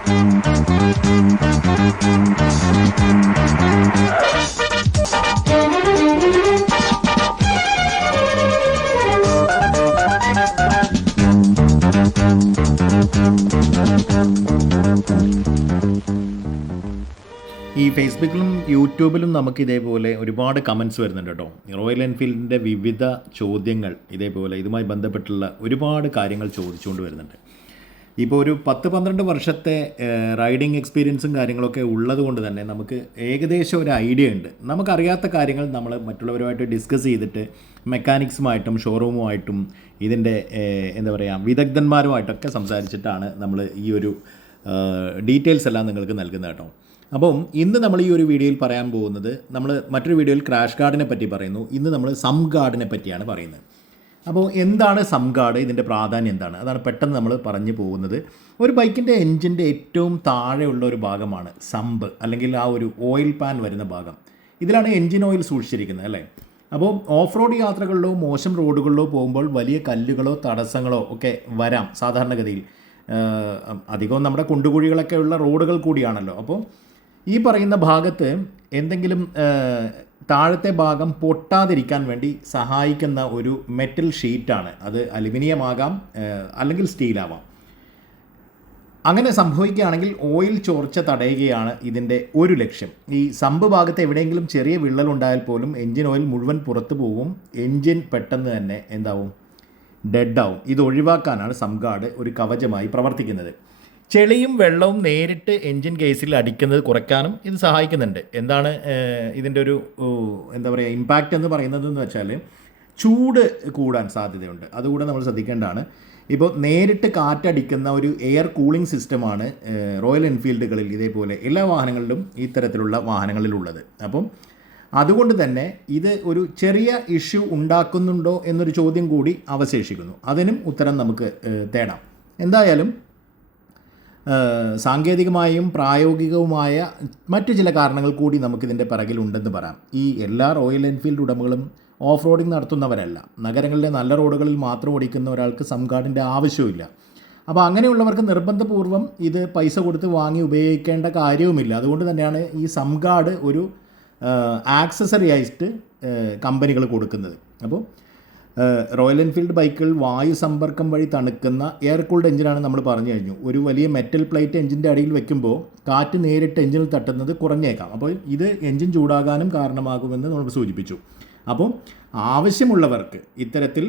ഈ ഫേസ്ബുക്കിലും യൂട്യൂബിലും നമുക്ക് ഇതേപോലെ ഒരുപാട് കമൻസ് വരുന്നുണ്ട് കേട്ടോ. റോയൽ എൻഫീൽഡിന്റെ വിവിധ ചോദ്യങ്ങൾ ഇതേപോലെ ഇതുമായി ബന്ധപ്പെട്ടുള്ള ഒരുപാട് കാര്യങ്ങൾ ചോദിച്ചുകൊണ്ട് വരുന്നുണ്ട്. ഇപ്പോൾ ഒരു പത്ത് പന്ത്രണ്ട് വർഷത്തെ റൈഡിങ് എക്സ്പീരിയൻസും കാര്യങ്ങളൊക്കെ ഉള്ളത് കൊണ്ട് തന്നെ നമുക്ക് ഏകദേശം ഒരു ഐഡിയ ഉണ്ട്. നമുക്കറിയാത്ത കാര്യങ്ങൾ നമ്മൾ മറ്റുള്ളവരുമായിട്ട് ഡിസ്കസ് ചെയ്തിട്ട് മെക്കാനിക്സുമായിട്ടും ഷോറൂമുമായിട്ടും ഇതിന്റെ എന്താ പറയുക വിദഗ്ധന്മാരുമായിട്ടൊക്കെ സംസാരിച്ചിട്ടാണ് നമ്മൾ ഈ ഒരു ഡീറ്റെയിൽസ് എല്ലാം നിങ്ങൾക്ക് നൽകുന്നത് കേട്ടോ. അപ്പം ഇന്ന് നമ്മൾ ഈ ഒരു വീഡിയോയിൽ പറയാൻ പോകുന്നത് നമ്മൾ മറ്റൊരു വീഡിയോയിൽ ക്രാഷ് ഗാർഡിനെ പറ്റി പറയുന്നു. ഇന്ന് നമ്മൾ സം ഗാർഡിനെ പറ്റിയാണ് പറയുന്നത്. അപ്പോൾ എന്താണ് സംഗാഡ് ഇതിന്റെ പ്രാധാന്യം എന്താണ്? അതാണ് പെട്ടെന്ന് നമ്മൾ പറഞ്ഞു പോകുന്നത്. ഒരു ബൈക്കിന്റെ എൻജിന്റെ ഏറ്റവും താഴെയുള്ള ഒരു ഭാഗമാണ് സമ്പ് അല്ലെങ്കിൽ ആ ഒരു ഓയിൽ പാൻ വരുന്ന ഭാഗം. ഇതിലാണ് എൻജിൻ ഓയിൽ സൂക്ഷിച്ചിരിക്കുന്നത് അല്ലേ? അപ്പോൾ ഓഫ് റോഡ് യാത്രകളിലോ മോശം റോഡുകളിലോ പോകുമ്പോൾ വലിയ കല്ലുകളോ തടസ്സങ്ങളോ ഒക്കെ വരാം സാധാരണഗതിയിൽ. അധികവും നമ്മുടെ കുണ്ടുകുഴികളൊക്കെ ഉള്ള റോഡുകൾ കൂടിയാണല്ലോ. അപ്പോൾ ഈ പറയുന്ന ഭാഗത്ത് എന്തെങ്കിലും താഴത്തെ ഭാഗം പൊട്ടാതിരിക്കാൻ വേണ്ടി സഹായിക്കുന്ന ഒരു മെറ്റൽ ഷീറ്റാണ് അത് അലുമിനിയം ആകാം അല്ലെങ്കിൽ സ്റ്റീലാവാം. അങ്ങനെ സംഭവിക്കുകയാണെങ്കിൽ ഓയിൽ ചോർച്ച തടയുകയാണ് ഇതിന്റെ ഒരു ലക്ഷ്യം. ഈ സമ്പ് ഭാഗത്ത് എവിടെയെങ്കിലും ചെറിയ വിള്ളൽ ഉണ്ടായാൽ പോലും എൻജിൻ ഓയിൽ മുഴുവൻ പുറത്തു പോകും. എൻജിൻ പെട്ടെന്ന് തന്നെ എന്താവും? ഡെഡാവും ഇത് ഒഴിവാക്കാനാണ് സംഗാർഡ് ഒരു കവചമായി പ്രവർത്തിക്കുന്നത്. ചെളിയും വെള്ളവും നേരിട്ട് എൻജിൻ കേസിൽ അടിക്കുന്നത് കുറയ്ക്കാനും ഇത് സഹായിക്കുന്നുണ്ട്. എന്താണ് ഇതിന്റെ ഒരു എന്താ പറയുക ഇമ്പാക്റ്റ് എന്ന് പറയുന്നത് എന്ന് വെച്ചാൽ ചൂട് കൂടാൻ സാധ്യതയുണ്ട്. അതുകൂടെ നമ്മൾ ശ്രദ്ധിക്കേണ്ടതാണ്. ഇപ്പോൾ നേരിട്ട് കാറ്റടിക്കുന്ന ഒരു എയർ കൂളിംഗ് സിസ്റ്റമാണ് റോയൽ എൻഫീൽഡുകളിൽ ഇതേപോലെ എല്ലാ വാഹനങ്ങളിലും ഇത്തരത്തിലുള്ള വാഹനങ്ങളിലുള്ളത്. അപ്പം അതുകൊണ്ട് തന്നെ ഇത് ഒരു ചെറിയ ഇഷ്യൂ ഉണ്ടാക്കുന്നുണ്ടോ എന്നൊരു ചോദ്യം കൂടി അവശേഷിക്കുന്നു. അതിനും ഉത്തരം നമുക്ക് തേടാം. എന്തായാലും സാങ്കേതികമായും പ്രായോഗികവുമായ മറ്റു ചില കാരണങ്ങൾ കൂടി നമുക്കിതിന്റെ പിറകിലുണ്ടെന്ന് പറയാം. ഈ എല്ലാ റോയൽ എൻഫീൽഡ് ഉടമകളും ഓഫ് റോഡിങ് നടത്തുന്നവരല്ല. നഗരങ്ങളിലെ നല്ല റോഡുകളിൽ മാത്രം ഓടിക്കുന്ന ഒരാൾക്ക് സംഘാടിന്റെ ആവശ്യമില്ല അപ്പോൾ അങ്ങനെയുള്ളവർക്ക് നിർബന്ധപൂർവം ഇത് പൈസ കൊടുത്ത് വാങ്ങി ഉപയോഗിക്കേണ്ട കാര്യവുമില്ല. അതുകൊണ്ട് തന്നെയാണ് ഈ സംഗാർഡ് ഒരു ആക്സസറി ആയിട്ട് കമ്പനികൾ കൊടുക്കുന്നത്. അപ്പോൾ റോയൽ എൻഫീൽഡ് ബൈക്കുകൾ വായു സമ്പർക്കം വഴി തണുക്കുന്ന എയർ കൂൾഡ് എഞ്ചിനാണ് നമ്മൾ പറഞ്ഞു കഴിഞ്ഞു. ഒരു വലിയ മെറ്റൽ പ്ലേറ്റ് എഞ്ചിന്റെ അടിയിൽ വെക്കുമ്പോൾ കാറ്റ് നേരിട്ട് എഞ്ചിനിൽ തട്ടുന്നത് കുറഞ്ഞേക്കാം. അപ്പോൾ ഇത് എഞ്ചിൻ ചൂടാകാനും കാരണമാകുമെന്ന് നമ്മൾ സൂചിപ്പിച്ചു. അപ്പോൾ ആവശ്യമുള്ളവർക്ക് ഇത്തരത്തിൽ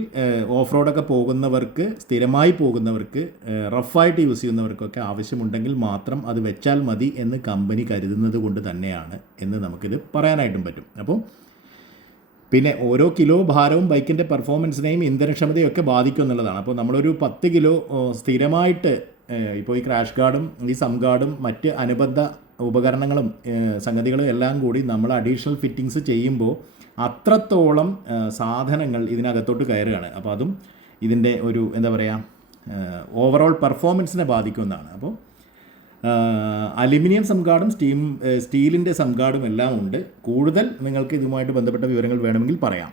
ഓഫ് റോഡൊക്കെ പോകുന്നവർക്ക് സ്ഥിരമായി പോകുന്നവർക്ക് റഫായിട്ട് യൂസ് ചെയ്യുന്നവർക്കൊക്കെ ആവശ്യമുണ്ടെങ്കിൽ മാത്രം അത് വെച്ചാൽ മതി എന്ന് കമ്പനി കരുതുന്നത് കൊണ്ട് തന്നെയാണ് എന്ന് നമുക്കിത് പറയാനായിട്ടും പറ്റും. അപ്പോൾ പിന്നെ ഓരോ കിലോ ഭാരവും ബൈക്കിന്റെ പെർഫോമൻസിനെയും ഇന്ധനക്ഷമതയും ഒക്കെ ബാധിക്കും എന്നുള്ളതാണ്. അപ്പോൾ നമ്മളൊരു പത്ത് കിലോ സ്ഥിരമായിട്ട് ഇപ്പോൾ ഈ ക്രാഷ് ഗാർഡും ഈ സം ഗാർഡും മറ്റ് അനുബന്ധ ഉപകരണങ്ങളും സംഗതികളും എല്ലാം കൂടി നമ്മൾ അഡീഷണൽ ഫിറ്റിങ്സ് ചെയ്യുമ്പോൾ അത്രത്തോളം സാധനങ്ങൾ ഇതിനകത്തോട്ട് കയറുകയാണ്. അപ്പോൾ അതും ഇതിന്റെ ഒരു എന്താ പറയുക ഓവറോൾ പെർഫോമൻസിനെ ബാധിക്കുമെന്നാണ് അപ്പോൾ അലുമിനിയം സംഘാടും സ്റ്റീം സ്റ്റീലിന്റെ സംഘാടും എല്ലാം ഉണ്ട്. കൂടുതൽ നിങ്ങൾക്ക് ഇതുമായിട്ട് ബന്ധപ്പെട്ട വിവരങ്ങൾ വേണമെങ്കിൽ പറയാം.